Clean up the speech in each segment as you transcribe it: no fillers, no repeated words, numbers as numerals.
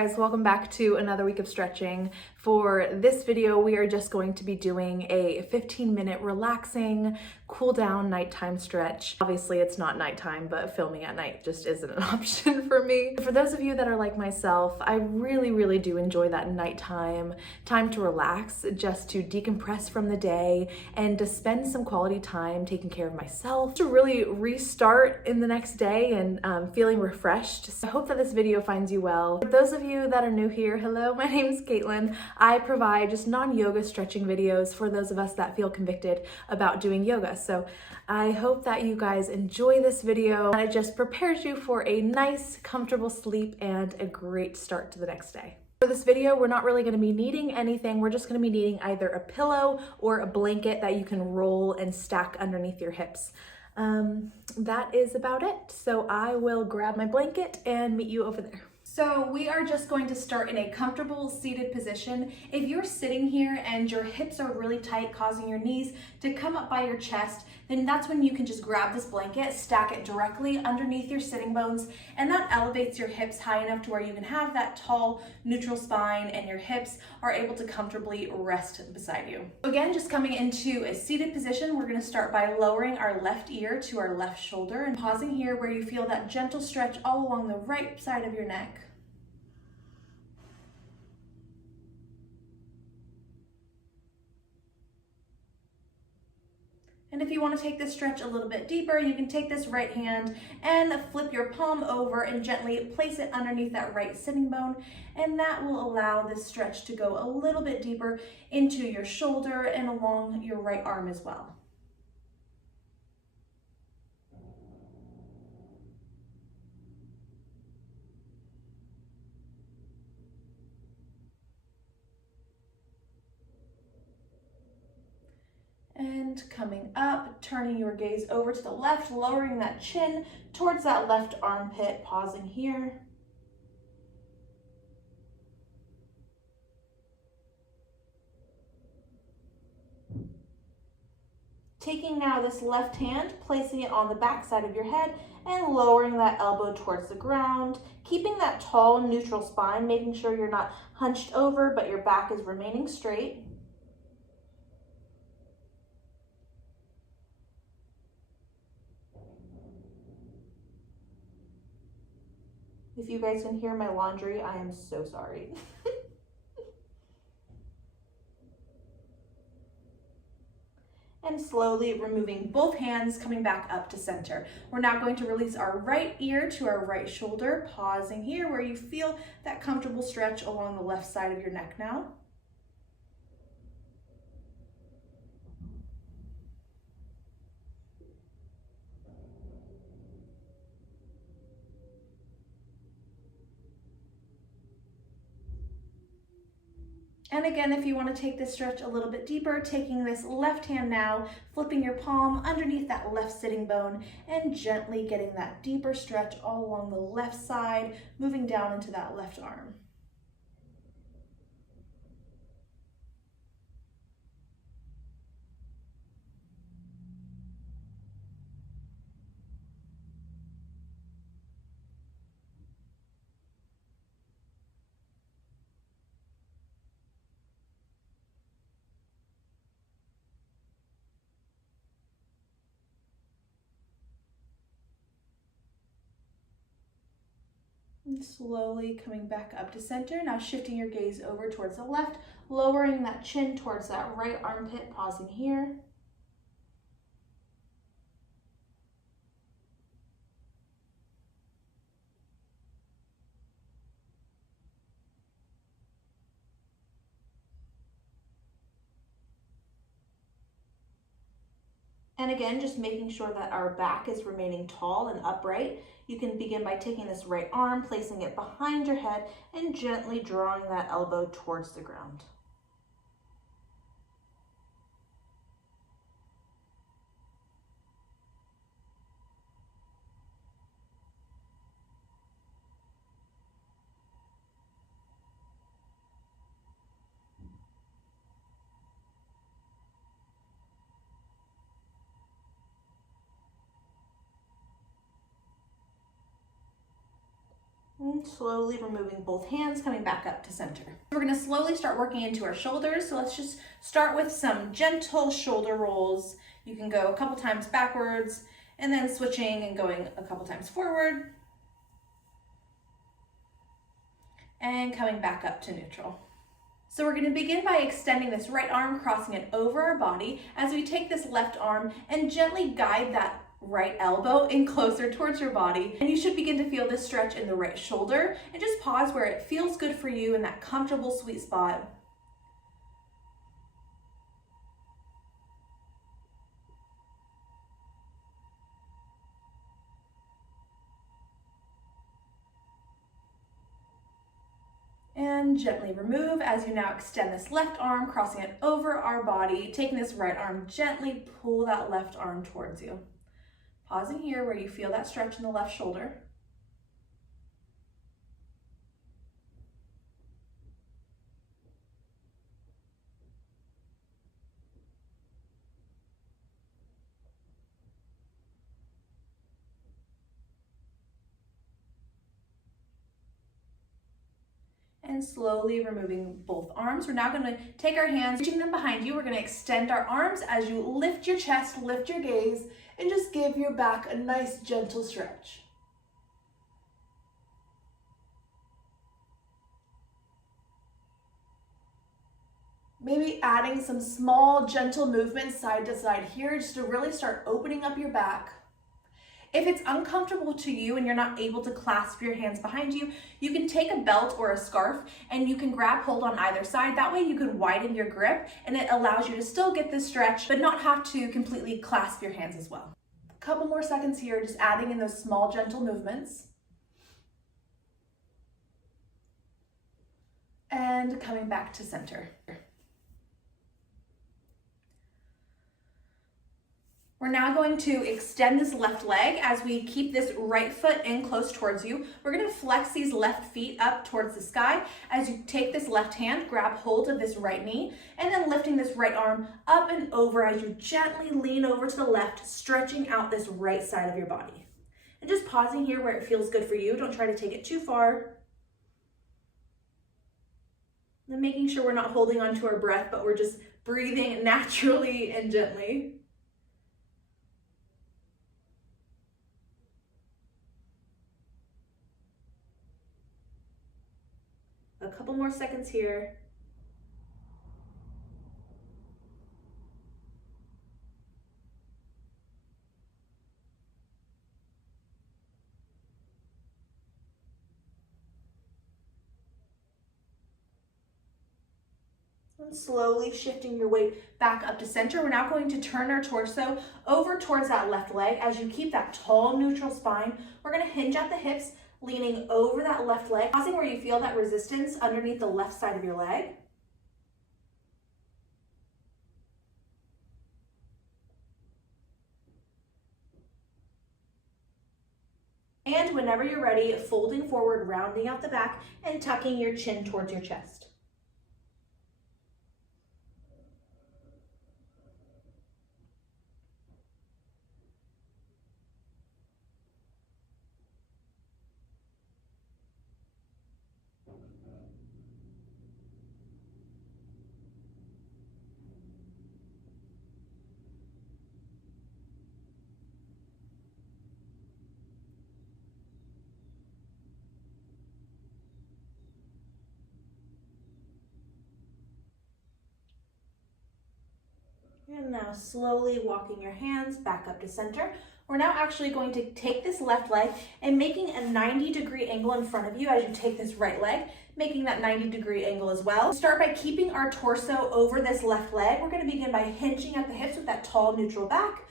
guys, welcome back to another week of stretching. For this video, we are just going to be doing a 15-minute relaxing, cool down nighttime stretch. Obviously it's not nighttime, but filming at night just isn't an option for me. For those of you that are like myself, I really do enjoy that nighttime time to relax, just to decompress from the day and to spend some quality time taking care of myself, to really restart in the next day and feeling refreshed. So I hope that this video finds you well. For those of you that are new here, hello, my name is Caitlin. I provide just non-yoga stretching videos for those of us that feel convicted about doing yoga. So I hope that you guys enjoy this video and it just prepares you for a nice, comfortable sleep and a great start to the next day. For this video, we're not really going to be needing anything. We're just going to be needing either a pillow or a blanket that you can roll and stack underneath your hips. That is about it. So I will grab my blanket and meet you over there. So we are just going to start in a comfortable seated position. If you're sitting here and your hips are really tight, causing your knees to come up by your chest, then that's when you can just grab this blanket, stack it directly underneath your sitting bones, and that elevates your hips high enough to where you can have that tall neutral spine and your hips are able to comfortably rest beside you. Again, just coming into a seated position, we're going to start by lowering our left ear to our left shoulder and pausing here where you feel that gentle stretch all along the right side of your neck. And if you want to take this stretch a little bit deeper, you can take this right hand and flip your palm over and gently place it underneath that right sitting bone. And that will allow this stretch to go a little bit deeper into your shoulder and along your right arm as well. And coming up, turning your gaze over to the left, lowering that chin towards that left armpit, pausing here. Taking now this left hand, placing it on the back side of your head and lowering that elbow towards the ground, keeping that tall neutral spine, making sure you're not hunched over, but your back is remaining straight. If you guys can hear my laundry, I am so sorry. And slowly removing both hands, coming back up to center. We're now going to release our right ear to our right shoulder, pausing here where you feel that comfortable stretch along the left side of your neck now. And again, if you want to take this stretch a little bit deeper, taking this left hand now, flipping your palm underneath that left sitting bone and gently getting that deeper stretch all along the left side, moving down into that left arm. And slowly coming back up to center. Now shifting your gaze over towards the left, lowering that chin towards that right armpit, pausing here. And again, just making sure that our back is remaining tall and upright. You can begin by taking this right arm, placing it behind your head, and gently drawing that elbow towards the ground. Slowly removing both hands, coming back up to center. We're gonna slowly start working into our shoulders. So let's just start with some gentle shoulder rolls. You can go a couple times backwards and then switching and going a couple times forward and coming back up to neutral. So we're gonna begin by extending this right arm, crossing it over our body as we take this left arm and gently guide that right elbow in closer towards your body. And you should begin to feel this stretch in the right shoulder and just pause where it feels good for you in that comfortable sweet spot. And gently remove as you now extend this left arm, crossing it over our body, taking this right arm, gently pull that left arm towards you. Pausing here where you feel that stretch in the left shoulder. And slowly removing both arms. We're now gonna take our hands, reaching them behind you. We're gonna extend our arms as you lift your chest, lift your gaze, and just give your back a nice gentle stretch. Maybe adding some small, gentle movements side to side here just to really start opening up your back. If it's uncomfortable to you and you're not able to clasp your hands behind you, you can take a belt or a scarf and you can grab hold on either side. That way you can widen your grip and it allows you to still get this stretch, but not have to completely clasp your hands as well. A couple more seconds here, just adding in those small, gentle movements. And coming back to center. We're now going to extend this left leg as we keep this right foot in close towards you. We're gonna flex these left feet up towards the sky as you take this left hand, grab hold of this right knee, and then lifting this right arm up and over as you gently lean over to the left, stretching out this right side of your body. And just pausing here where it feels good for you. Don't try to take it too far. And making sure we're not holding on to our breath, but we're just breathing naturally and gently. A couple more seconds here. And slowly shifting your weight back up to center. We're now going to turn our torso over towards that left leg. As you keep that tall, neutral spine, we're gonna hinge at the hips, leaning over that left leg, pausing where you feel that resistance underneath the left side of your leg. And whenever you're ready, folding forward, rounding out the back, and tucking your chin towards your chest. And now slowly walking your hands back up to center. We're now actually going to take this left leg and making a 90-degree angle in front of you as you take this right leg, making that 90-degree angle as well. Start by keeping our torso over this left leg. We're going to begin by hinging at the hips with that tall neutral back,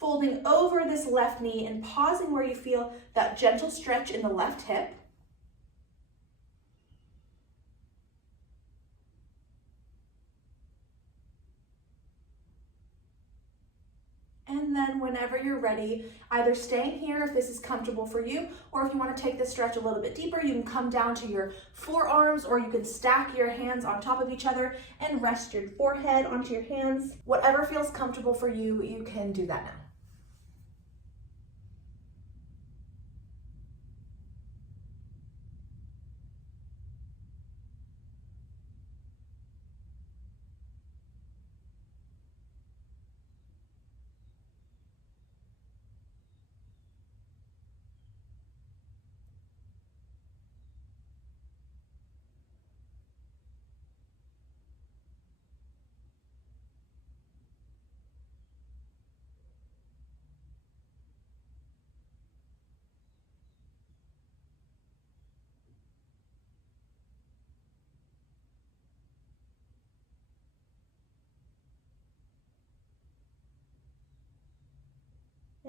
folding over this left knee and pausing where you feel that gentle stretch in the left hip. And then whenever you're ready, either staying here if this is comfortable for you, or if you want to take this stretch a little bit deeper, you can come down to your forearms, or you can stack your hands on top of each other and rest your forehead onto your hands. Whatever feels comfortable for you, you can do that now.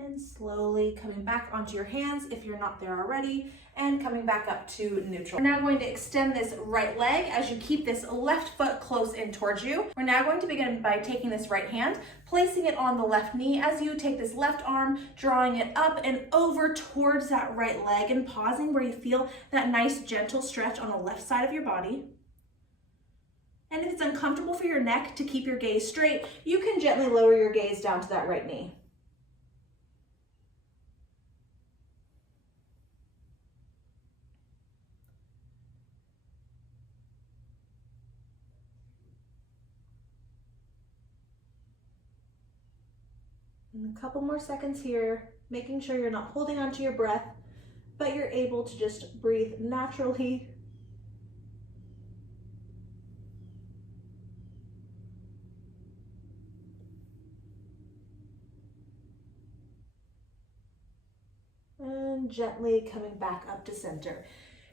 And slowly coming back onto your hands if you're not there already, and coming back up to neutral. We're now going to extend this right leg as you keep this left foot close in towards you. We're now going to begin by taking this right hand, placing it on the left knee as you take this left arm, drawing it up and over towards that right leg and pausing where you feel that nice gentle stretch on the left side of your body. And if it's uncomfortable for your neck to keep your gaze straight, you can gently lower your gaze down to that right knee. And a couple more seconds here, making sure you're not holding onto your breath, but you're able to just breathe naturally. And gently coming back up to center.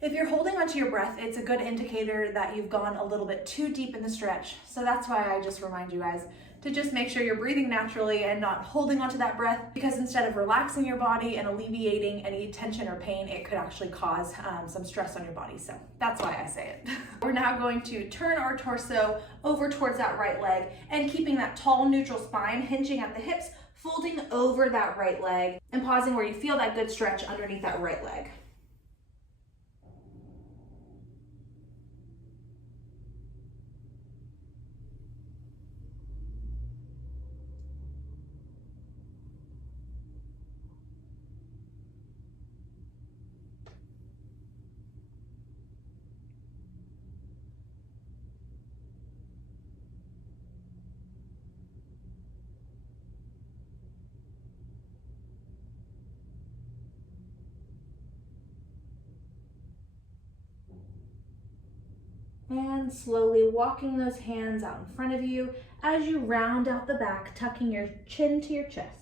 If you're holding onto your breath, it's a good indicator that you've gone a little bit too deep in the stretch. So that's why I just remind you guys to just make sure you're breathing naturally and not holding onto that breath, because instead of relaxing your body and alleviating any tension or pain, it could actually cause some stress on your body. So that's why I say it. We're now going to turn our torso over towards that right leg and keeping that tall neutral spine, hinging at the hips, folding over that right leg and pausing where you feel that good stretch underneath that right leg. And slowly walking those hands out in front of you as you round out the back, tucking your chin to your chest.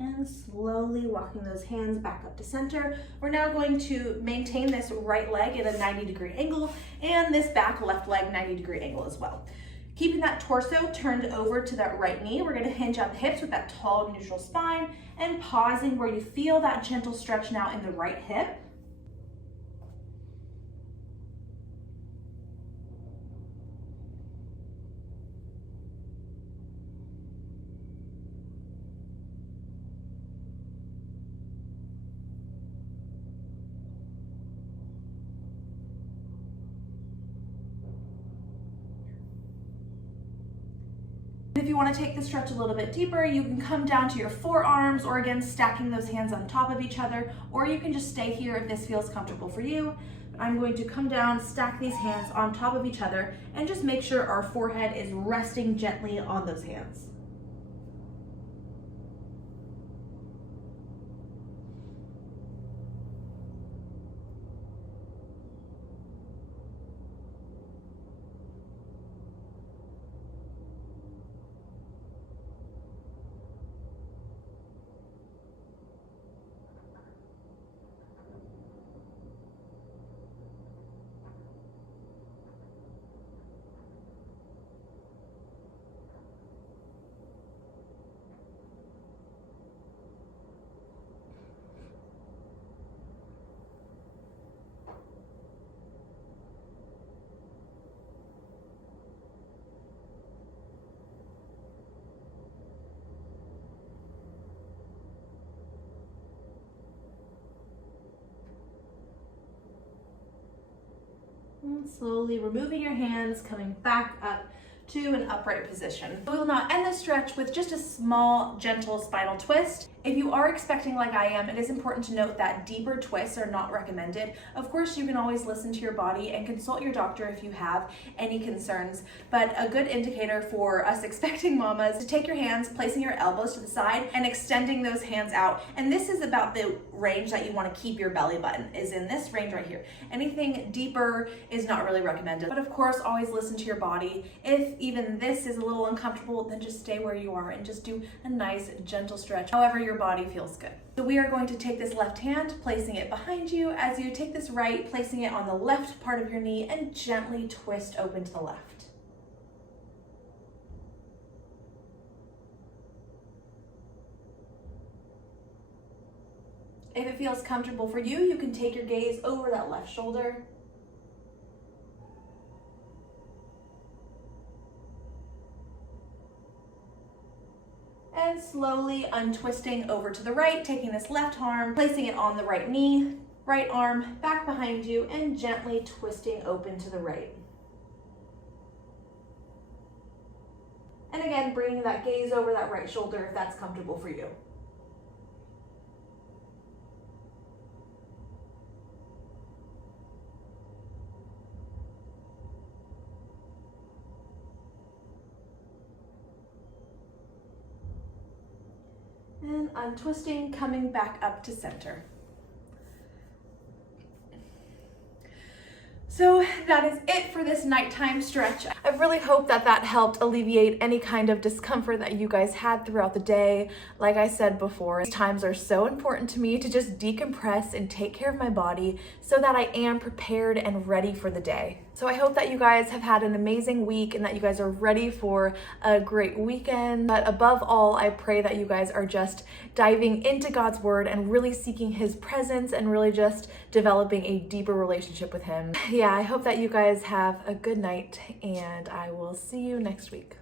And slowly walking those hands back up to center. We're now going to maintain this right leg at a 90-degree angle and this back left leg 90-degree angle as well. Keeping that torso turned over to that right knee, we're going to hinge out the hips with that tall neutral spine and pausing where you feel that gentle stretch now in the right hip. If you want to take the stretch a little bit deeper, you can come down to your forearms, or again, stacking those hands on top of each other, or you can just stay here if this feels comfortable for you. I'm going to come down, stack these hands on top of each other, and just make sure our forehead is resting gently on those hands. And slowly removing your hands, coming back up to an upright position. We will now end the stretch with just a small, gentle spinal twist. If you are expecting like I am, it is important to note that deeper twists are not recommended. Of course, you can always listen to your body and consult your doctor if you have any concerns, but a good indicator for us expecting mamas is to take your hands, placing your elbows to the side and extending those hands out. And this is about the range that you want to keep your belly button, is in this range right here. Anything deeper is not really recommended, but of course, always listen to your body. If even this is a little uncomfortable, then just stay where you are and just do a nice gentle stretch, however your body feels good. So we are going to take this left hand, placing it behind you. As you take this right, placing it on the left part of your knee and gently twist open to the left. If it feels comfortable for you, you can take your gaze over that left shoulder. And slowly untwisting over to the right, taking this left arm, placing it on the right knee, right arm back behind you, and gently twisting open to the right. And again, bringing that gaze over that right shoulder if that's comfortable for you. And untwisting, coming back up to center. So that is it for this nighttime stretch. I really hope that that helped alleviate any kind of discomfort that you guys had throughout the day. Like I said before, these times are so important to me to just decompress and take care of my body so that I am prepared and ready for the day. So I hope that you guys have had an amazing week and that you guys are ready for a great weekend. But above all, I pray that you guys are just diving into God's word and really seeking his presence and really just developing a deeper relationship with him. Yeah, I hope that you guys have a good night and I will see you next week.